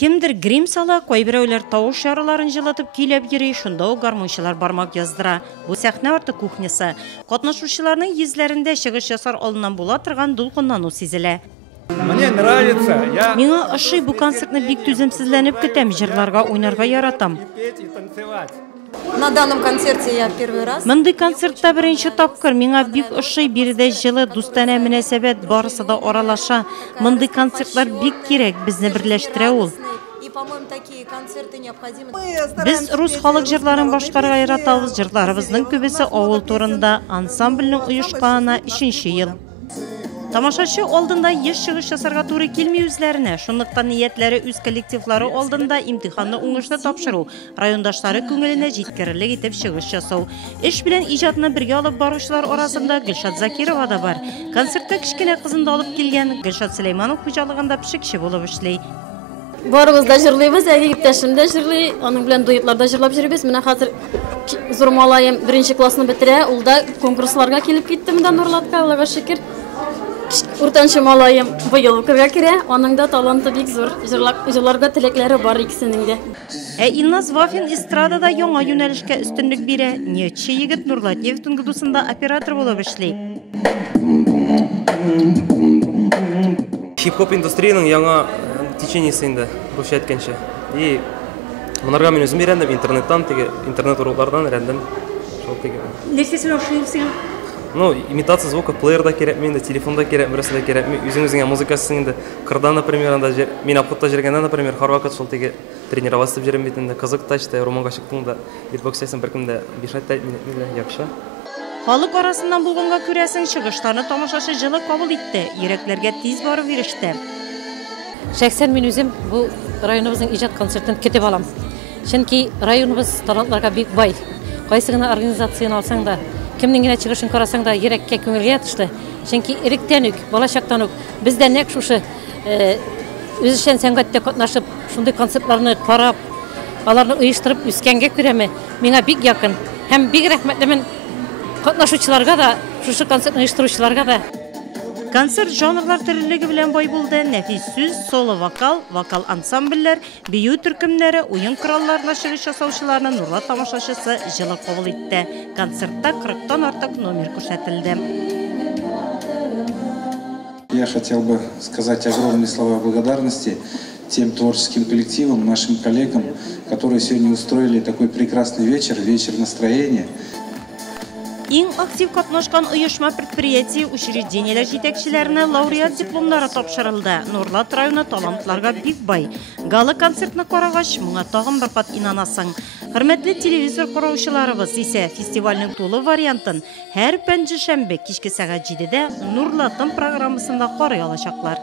Кимдир грим сала, койбіреулер тауш шарыларын жылатып күйләп йөрей, шунда гармончылар бармак яздыра. Бу сәхнә арты кухнясы. Катнашучыларның йөзләрендә чыгыш ясар алыннан була торган дулкынлану сизелә. Мне нравится. Миңа ошый бу концертны бик түземсезләнеп көтәм, җырларга, уйнарга яратам. На данном концерте я первый раз. Мондый концертта беренче тапкыр. Миңа бик ошый, биредә җылы, дустана мөнәсәбәт барысы да аралаша. Мондый концертлар бик кирәк, безне берләштерә ул. Без рус халык җырларын башкарга яратабыз. Җырларыбызның күбесе авыл турында. Ансамбльнең оешканына 3нче ел. Тамашачы алдында еш чыгыш ясарга туры килми үзләренә. Шунлыктан ниятләре үз коллективлары алдында имтиханны уңышлы тапшыру, райондашлары күңеленә җиткерерлек итеп чыгыш ясау. Эш белән иҗатны бергә алып баручылар арасында Гөлшат Закирова да бар. Концертка кичкенә кызын да алып килгән. Гөлшат Сөләйманов хуҗалыгында пешекче булып эшли. Барыбыз да җырлыйбыз, иптәшем дә җырлый, аның белән дуэтларда җырлап йөрибез. Менә хәзер зур малаем 1нче классны бетерә, ул да конкурсларга килеп китте монда Нурлатка, Аллага шөкер. Уртанчы малаем быел укырга керә, аның да таланты бик зур. Җырларга телекләре бар икесенең дә. Илназ Вафин эстрадада яңа юнәлешкә өстенлек бирә. Ниятче егет Нурлатьев Тунгудусында оператор булып эшли. Хип-хоп индустрияның яңа течениесендә русча әйткәнчә. И монарга мин үзем өйрәндем интернеттан, интернет уроклардан өйрәндем. Шул теге. Нәрсәсен ошыйсың? Ну, имитация звука плеерда кирәк, миндә телефонда кирәк, берсендә кирәк. Үзеңезгә музыкасын инде кырда, например, анда мин апотта җиргәндә, например, Хорвакат шул теге тренироваться җирем бит инде. Кызык тачта, романга чыктың да, битбоксайсың беркемдә 5-6 минутны яхшы. Халык арасыннан булганга күрәсең, чыгышларны тамашачы җылы кабул итте, йөрәкләргә тиз барып иреште. Шәхсән мин үзем бу районыбызның иҗат концертын көтеп алам. Чөнки районыбыз талантларга бик бай. Кайсы гына организацияны алсаң да, кемнең генә чыгышын карасаң да йөрәккә, күңелгә ятышлы. Чөнки иректән үк, балачактан үк бездә нәкъ шушы үзешчән сәнгатьтә катнашып, шундый концертларны карап, аларны оештырып үскәнгә күрәме, миңа бик якын. Һәм бик рәхмәтлемен катнашучыларга да, шушы концертны оештыручыларга да. Концерт жанрлар төрлелеге белән бай булды. Нәфис сүз, соло вокал, вокал ансамбльләр, бию төркемнәре, уен коралларына чыгыш ясаучыларны Нурлат тамашачысы җылы кабул итте. Концертта 40тан артык номер күрсәтелде. Я хотел бы сказать огромные слова благодарности тем творческим коллективам, нашим коллегам, которые сегодня устроили такой прекрасный вечер, вечер настроения. Иң актив катнашкан оешма предприятие учреждениеләр җитәкчеләренә лауреат дипломнары тапшырылды. Нурлат районы талантларга бик бай. Гала концертны карагач, моңа тагын бер кат инанасың. Хөрмәтле телевизор караучыларыбыз исә фестивальнең тулы вариантын һәр пәнҗешәмбе кичке сәгать 7дә Нурлатым программасында карый алачаклар.